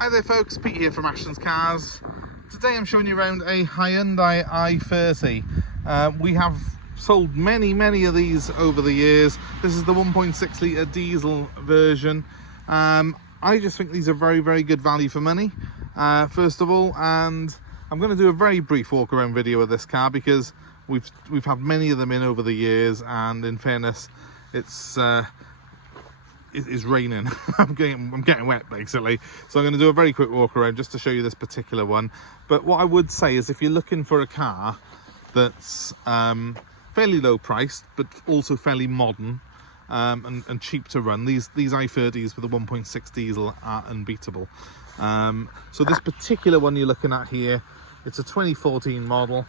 Hi there folks, Pete here from Ashton's Cars. Today I'm showing you around a Hyundai I30. We have sold many of these over the years. This is the 1.6 litre diesel version. I just think these are very good value for money, first of all, and I'm going to do a very brief walk around video of this car because we've had many of them in over the years, and in fairness, it's raining. I'm getting wet basically, so I'm going to do a very quick walk around just to show you this particular one. But what I would say is, if you're looking for a car that's fairly low priced but also fairly modern and cheap to run, these i30s with a 1.6 diesel are unbeatable. So this particular one you're looking at here, it's a 2014 model.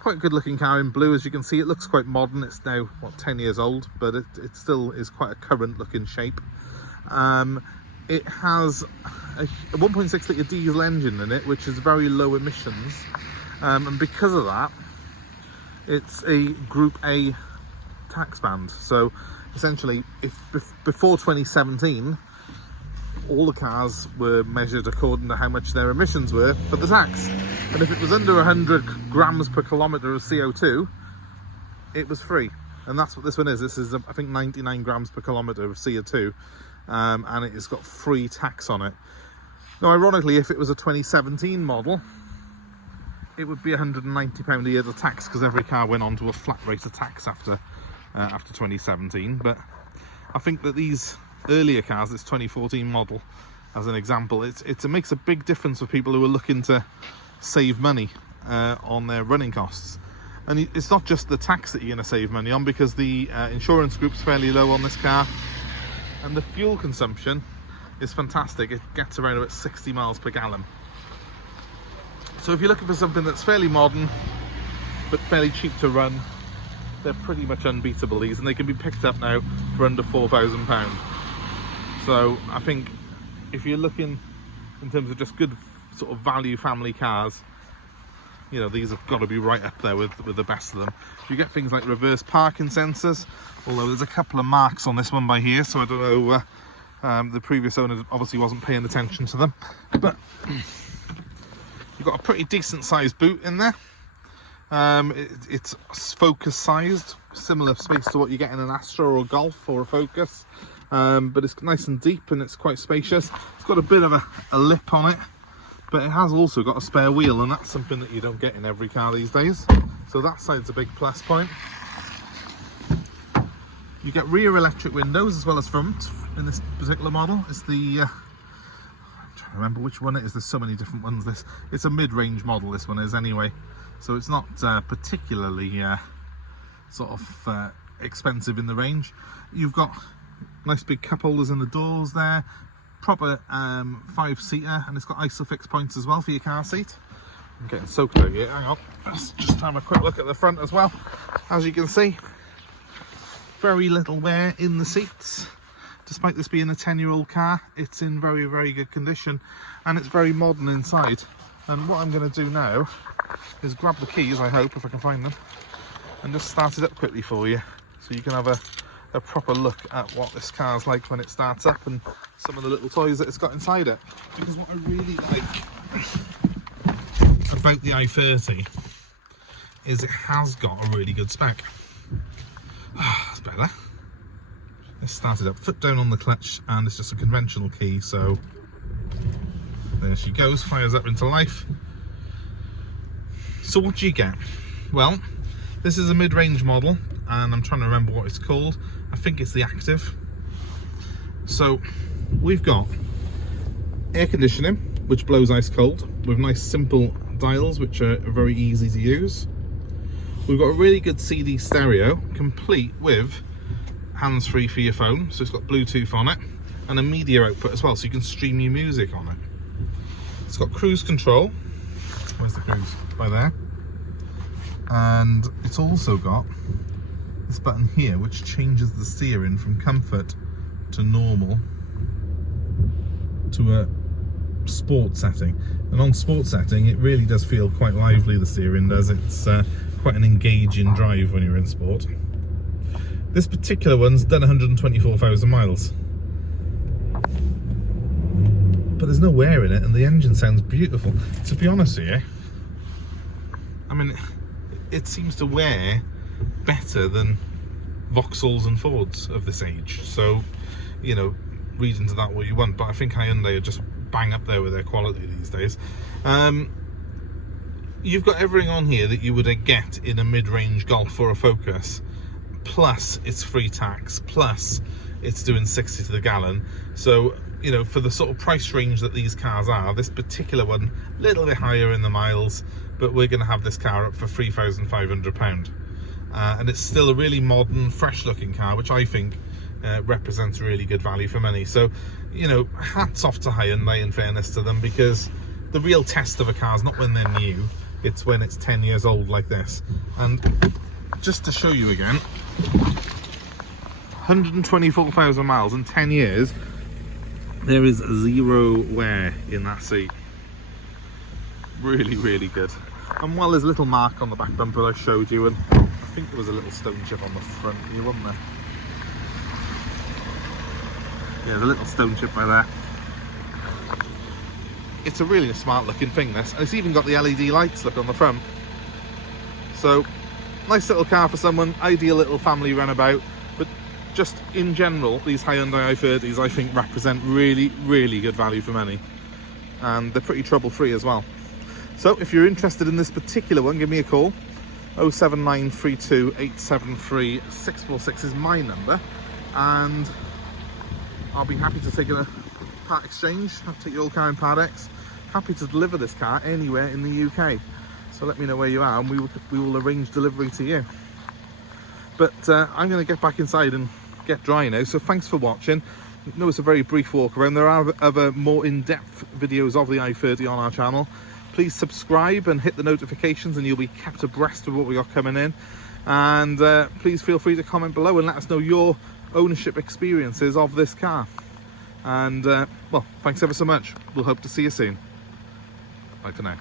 Quite a good looking car in blue. As you can see, it looks quite modern. It's now, what, 10 years old, but it still is quite a current looking shape. It has a 1.6 litre diesel engine in it, which is very low emissions, and because of that, it's a Group A tax band. So essentially, if before 2017, all the cars were measured according to how much their emissions were for the tax, and if it was under 100 grams per kilometre of CO2, it was free. And that's what this one is. This is, I think, 99 grams per kilometre of CO2, and it's got free tax on it. Now, ironically, if it was a 2017 model, it would be £190 a year to tax, because every car went on to a flat rate of tax after 2017. But I think that these earlier cars, this 2014 model as an example, it makes a big difference for people who are looking to save money on their running costs. And it's not just the tax that you're going to save money on, because the insurance group's fairly low on this car, and the fuel consumption is fantastic. It gets around about 60 miles per gallon. So if you're looking for something that's fairly modern but fairly cheap to run, they're pretty much unbeatable, these, and they can be picked up now for under £4,000. So I think if you're looking in terms of just good sort of value family cars, you know, these have got to be right up there with the best of them. You get things like reverse parking sensors, although there's a couple of marks on this one by here, so I don't know, the previous owner obviously wasn't paying attention to them. But you've got a pretty decent sized boot in there. It's Focus sized, similar space to what you get in an Astra or a Golf or a Focus. But it's nice and deep, and it's quite spacious. It's got a bit of a lip on it, but it has also got a spare wheel, and that's something that you don't get in every car these days. So that side's a big plus point. You get rear electric windows as well as front in this particular model. It's the I'm trying to remember which one it is. There's so many different ones. It's a mid-range model, this one is anyway, so it's not particularly sort of expensive in the range. You've got nice big cup holders in the doors there, proper 5-seater, and it's got ISOFIX points as well for your car seat. I'm getting soaked out here, hang on, let's just have a quick look at the front as well. As you can see, very little wear in the seats. Despite this being a 10-year-old car, it's in very good condition, and it's very modern inside. And what I'm going to do now is grab the keys, I hope, if I can find them, and just start it up quickly for you, so you can have a proper look at what this car's like when it starts up, and some of the little toys that it's got inside it. Because what I really like about the i30 is it has got a really good spec. That's better. Let's start it up, foot down on the clutch, and it's just a conventional key, so there she goes, fires up into life. So what do you get? Well, this is a mid-range model, and I'm trying to remember what it's called. I think it's the Active. So we've got air conditioning, which blows ice cold, with nice simple dials which are very easy to use. We've got a really good CD stereo, complete with hands-free for your phone, so it's got Bluetooth on it, and a media output as well, so you can stream your music on it. It's got cruise control. Where's the cruise? By there. And it's also got this button here, which changes the steering from comfort to normal to a sport setting. And on sport setting, it really does feel quite lively, the steering does. It's quite an engaging drive when you're in sport. This particular one's done 124,000 miles. but there's no wear in it, and the engine sounds beautiful. To be honest with you, I mean, it seems to wear better than Vauxhalls and Fords of this age. So, you know, read into that what you want, but I think Hyundai are just bang up there with their quality these days. You've got everything on here that you would get in a mid-range Golf or a Focus, plus it's free tax, plus it's doing 60 to the gallon. So, you know, for the sort of price range that these cars are, this particular one a little bit higher in the miles, but we're going to have this car up for £3,500, and it's still a really modern, fresh looking car, which I think represents really good value for money. So, you know, hats off to Hyundai, in fairness to them, because the real test of a car is not when they're new, it's when it's 10 years old like this. And just to show you again, 124,000 miles in 10 years, there is zero wear in that seat. Really, really good. And while there's a little mark on the back bumper I showed you, and I think there was a little stone chip on the front here, wasn't there? Yeah, there's a little stone chip by there. It's a really smart looking thing, this, and it's even got the LED lights, look, on the front. So, nice little car for someone, ideal little family runabout. But just in general, these Hyundai I30s I think represent really, really good value for money, and they're pretty trouble free as well. So if you're interested in this particular one, give me a call. 07932 873 646 is my number, and I'll be happy to take a part exchange. I'll take your old car in Part X. Happy to deliver this car anywhere in the UK. So let me know where you are, and we will arrange delivery to you. But I'm going to get back inside and get dry now. So thanks for watching. I know it's a very brief walk around. There are other more in-depth videos of the i30 on our channel. Please subscribe and hit the notifications, and you'll be kept abreast of what we got coming in. And please feel free to comment below and let us know your ownership experiences of this car. And well, thanks ever so much. We'll hope to see you soon. Bye for now.